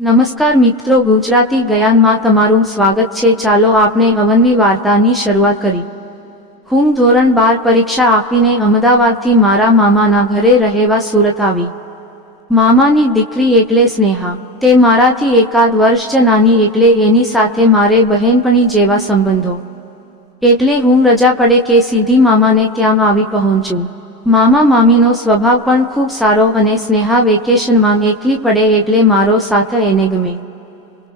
નમસ્કાર મિત્રો, ગુજરાતી ગયાનમાં તમારું સ્વાગત છે. ચાલો આપણે અવનવી વાર્તાની શરૂઆત કરી. હું ધોરણ બાર પરીક્ષા આપીને અમદાવાદથી મારા મામાના ઘરે રહેવા સુરત આવી. મામાની દીકરી એટલે સ્નેહા. તે મારાથી એકાદ વર્ષ જ નાની એટલે એની સાથે મારે બહેનપણી જેવા સંબંધો. એટલે હું રજા પડે કે સીધી મામાને ત્યાં આવી પહોંચું. મામા મામીનો સ્વભાવ પણ ખૂબ સારો અને સ્નેહા વેકેશનમાં એકલી પડે એટલે મારો સાથ એને ગમે.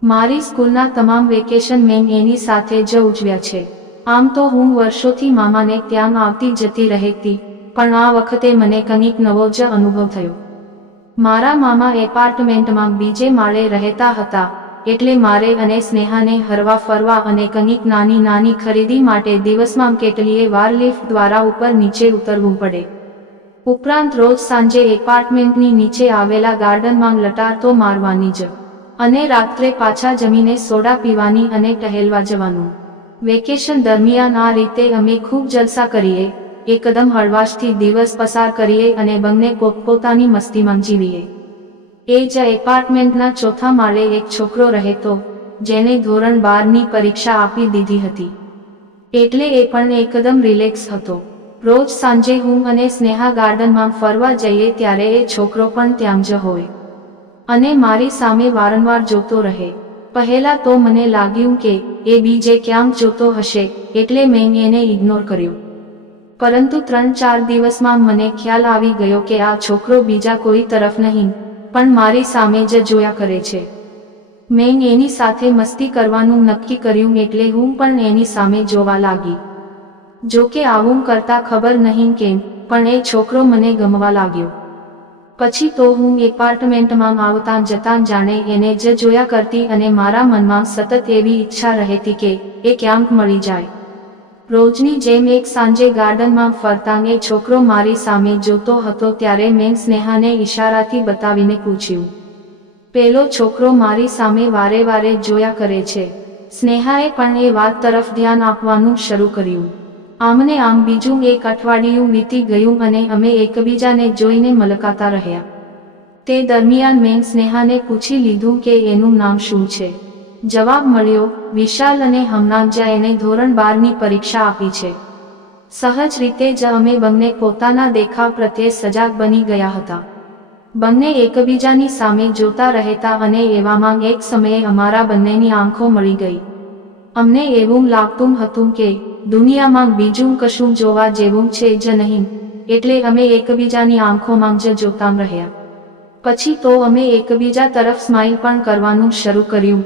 મારી સ્કૂલના તમામ વેકેશન મેં એની સાથે જ ઉજવ્યા છે. આમ તો હું વર્ષોથી મામાને ત્યાં આવતી જતી રહેતી, પણ આ વખતે મને કંઈક નવો જ અનુભવ થયો. મારા મામા એપાર્ટમેન્ટમાં બીજે માળે રહેતા હતા, એટલે મારે અને સ્નેહાને હરવા ફરવા અને કંઈક નાની નાની ખરીદી માટે દિવસમાં કેટલીય વાર લિફ્ટ દ્વારા ઉપર નીચે ઉતરવું પડે. ઉપરાંત રોજ સાંજે એપાર્ટમેન્ટની નીચે આવેલા ગાર્ડનમાં લટારતો મારવાની જ. અને રાત્રે પાછા જમીને સોડા પીવાની અને ટહેલવા જવાનું. વેકેશન દરમિયાન આ રીતે અમે ખૂબ જલસા કરીએ, એકદમ હળવાશથી દિવસ પસાર કરીએ અને બંને પોતપોતાની મસ્તીમાં જીવીએ. એ જ એપાર્ટમેન્ટના ચોથા માળે એક છોકરો રહેતો જેને ધોરણ બારની પરીક્ષા આપી દીધી હતી. એટલે એ પણ એકદમ રિલેક્સ હતો. રોજ સાંજે હું અને સ્નેહા ગાર્ડનમાં ફરવા જઈએ ત્યારે એ છોકરો પણ ત્યાં જ હોય. અને મારી સામે વારંવાર જોતો રહે. પહેલા તો મને લાગ્યું કે, એ બીજે ક્યાંક જોતો હશે, એટલે મેં એને ઇગ્નોર કર્યો. પરંતુ ત્રણ ચાર દિવસમાં મને ખ્યાલ આવી ગયો કે આ છોકરો બીજા કોઈ તરફ નહીં, પણ મારી સામે જ જોયા કરે છે. મેં એની સાથે મસ્તી કરવાનું નક્કી કર્યું એટલે હું પણ એની સામે જોવા લાગી. જો કે આવું કરતા ખબર નહીં કેમ, પણ એ છોકરો મને ગમવા લાગ્યો. પછી તો હું એપાર્ટમેન્ટમાં આવતા જતા જાણે એને જ જોયા કરતી અને મારા મનમાં સતત એવી ઈચ્છા રહેતી કે એ ક્યાંક મળી જાય. રોજની જેમ એક સાંજે ગાર્ડનમાં ફરતા એ છોકરો મારી સામે જોતો હતો ત્યારે મેં સ્નેહાને ઈશારાથી બતાવીને પૂછ્યું. પેલો છોકરો મારી સામે વારે વારે જોયા કરે છે. સ્નેહાએ પણ એ વાત તરફ ધ્યાન આપવાનું શરૂ કર્યું. આમને આમ બીજું એક અઠવાડિયું વીતી ગયું અને અમે એકબીજાને જોઈને મલકાતા રહ્યા. તે દરમિયાન મેં સ્નેહાને પૂછી લીધું કે એનું નામ શું છે. જવાબ મળ્યો, વિશાલ અને હમનાજા એને ધોરણ બારની પરીક્ષા આપી છે. સહજ રીતે જ અમે બંને પોતાના દેખાવ પ્રત્યે સજાગ બની ગયા હતા. બંને એકબીજાની સામે જોતા રહેતા અને એવામાં એક સમયે અમારા બંનેની આંખો મળી ગઈ. અમને એવું લાગતું હતું કે દુનિયામાં બીજું કશું જોવા જેવું છે જ નહીં, એટલે અમે એકબીજાની આંખોમાં જ જોતા રહ્યા. પછી તો અમે એકબીજા તરફ સ્માઇલ પણ કરવાનું શરૂ કર્યું.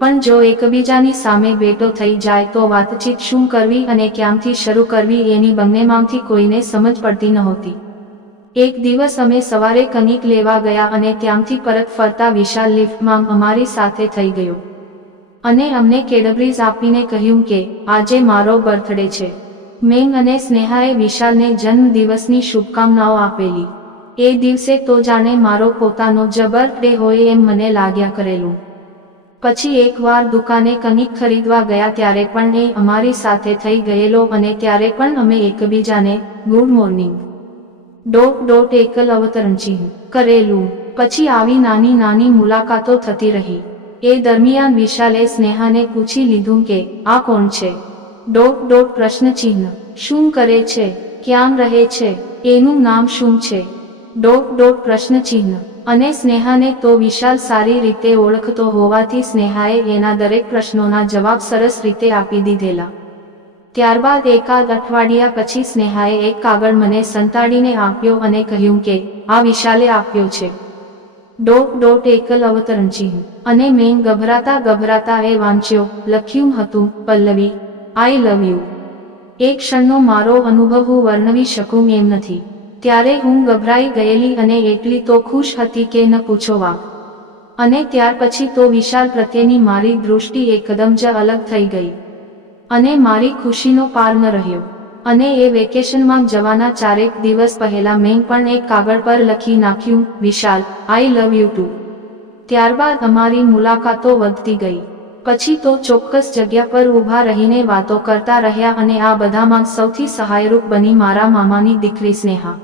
પણ જો એકબીજાની સામે બેટો થઈ જાય તો વાતચીત શું કરવી અને ક્યાંથી શરૂ કરવી એની બંનેમાંથી કોઈને સમજ પડતી નહોતી. એક દિવસ અમે સવારે કનિક લેવા ગયા અને ત્યાંથી પરત ફરતા વિશાલ લિફ્ટમાં અમારી સાથે થઈ ગયો. અને અમને કેડબરીઝ આપીને કહ્યું કે, આજે મારો બર્થડે છે. મેંગ અને સ્નેહાએ વિશાલને જન્મદિવસની શુભકામનાઓ આપેલી. એ દિવસે તો જાણે મારો પોતાનો જ હોય એમ મને લાગ્યા કરેલું. પછી એકવાર દુકાને કનિક ખરીદવા ગયા ત્યારે પણ એ અમારી સાથે થઈ ગયેલો અને ત્યારે પણ અમે એકબીજાને, ગુડ મોર્નિંગ. ડોટ ડોટ એકલ અવતરણ ચિહ્ન કરેલું. પછી આવી નાની નાની મુલાકાતો થતી રહી. એ દરમિયાન વિશાલે સ્નેહાને પૂછી લીધું કે, આ કોણ છે? ડોટ ડોટ પ્રશ્ન ચિહ્ન શું કરે છે? ક્યાં રહે છે? એનું નામ શું છે? ડોટ ડોટ પ્રશ્ન ચિહ્ન અને સ્નેહાને તો વિશાલ સારી રીતે ઓળખતો હોવાથી સ્નેહાએ એના દરેક પ્રશ્નોના જવાબ સરસ રીતે આપી દીધેલા. ત્યારબાદ એકાદ અઠવાડિયા પછી સ્નેહાએ એક કાગળ મને સંતાડીને આપ્યો અને કહ્યું કે, આ વિશાલે આપ્યો છે. ડોટ ડોટ એકલ અવતરણ ચિહ્ન અને મેં ગભરાતા ગભરાતા એ વાંચ્યો, લખ્યું હતું, પલ્લવી આઈ લવ યુ એક ક્ષણનો મારો અનુભવ હું વર્ણવી શકું એમ નથી. ત્યારે હું ગભરાઈ ગયેલી અને એટલી તો ખુશ હતી કે ન પૂછો વા અને ત્યાર પછી તો વિશાલ પ્રત્યેની મારી દૃષ્ટિ એકદમ જ અલગ થઈ ગઈ. અને મારી ખુશીનો પાર ન રહ્યો. અને એ વેકેશનમાં જવાના ચારેક દિવસ પહેલા મેં પણ એક કાગળ પર લખી નાખ્યું, Vishal I love you too ત્યારબાદ અમારી મુલાકાતો વધતી ગઈ. પછી તો ચોક્કસ જગ્યા પર ઊભા રહીને વાતો કરતા રહ્યા અને આ બધામાં સૌથી સહાયરૂપ બની મારા મામાની દીકરી સ્નેહા.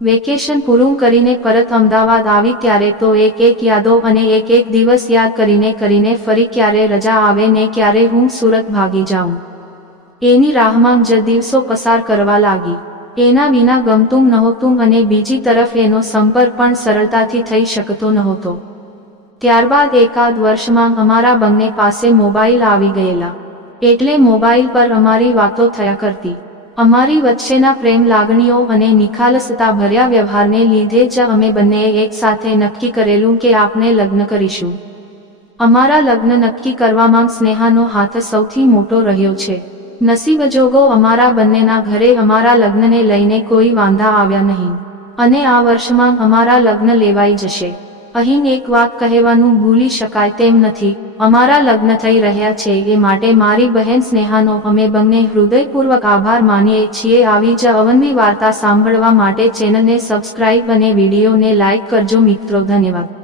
વેકેશન પૂરું કરીને પરત અમદાવાદ આવી ત્યારે તો એક એક યાદો અને એક એક દિવસ યાદ કરીને કરીને ફરી ક્યારે રજા આવે ને ક્યારે હું સુરત ભાગી જાઉં. એની રાહમાં જ દિવસો પસાર કરવા લાગી. એના વિના ગમતું નહોતું અને બીજી તરફ એનો સંપર્ક પણ સરળતાથી થઈ શકતો નહોતો. ત્યારબાદ એકાદ વર્ષમાં અમારા બંને પાસે મોબાઈલ આવી ગયેલા. એટલે મોબાઈલ પર અમારી વાતો થયા કરતી. અમારી વચ્ચેના પ્રેમ લાગણીઓ અને નિખાલસતા ભર્યા વ્યવહારને લીધે જ અમે બંનેએ એકસાથે નક્કી કરેલું કે આપણે લગ્ન કરીશું. અમારા લગ્ન નક્કી કરવામાં સ્નેહાનો હાથ સૌથી મોટો રહ્યો છે. નસીબ જોગો અમારા બંનેના ઘરે અમારા લગ્નને લઈને કોઈ વાંધા આવ્યા નહીં. અને આ વર્ષમાં અમારા લગ્ન લેવાઈ જશે. અહીં એક વાત કહેવાનું ભૂલી શકાય તેમ નથી. અમારા લગ્ન થઈ રહ્યા છે એ માટે મારી બહેન સ્નેહાનો અમે બંને હૃદયપૂર્વક આભાર માનીએ છીએ. આવી જ અવનવી વાર્તા સાંભળવા માટે ચેનલને સબસ્ક્રાઇબ અને વિડીયોને લાઇક કરજો મિત્રો. ધન્યવાદ.